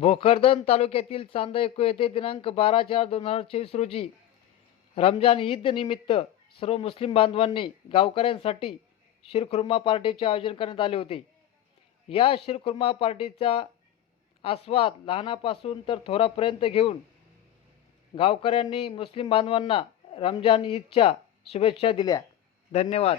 भोकरदन तालुक्यातील चांद चांदा येथे दिनांक बारा चार दोन हजार चोवीस रोजी रमजान ईद निमित्त सर्व मुस्लिम बांधवांनी गावकऱ्यांसाठी शिरखुर्मा पार्टीचे आयोजन करण्यात आले होते या शिरखुर्मा पार्टीचा आस्वाद लहानापासून तर थोरापर्यंत घेऊन गावकऱ्यांनी मुस्लिम बांधवांना रमजान ईदच्या शुभेच्छा दिल्या धन्यवाद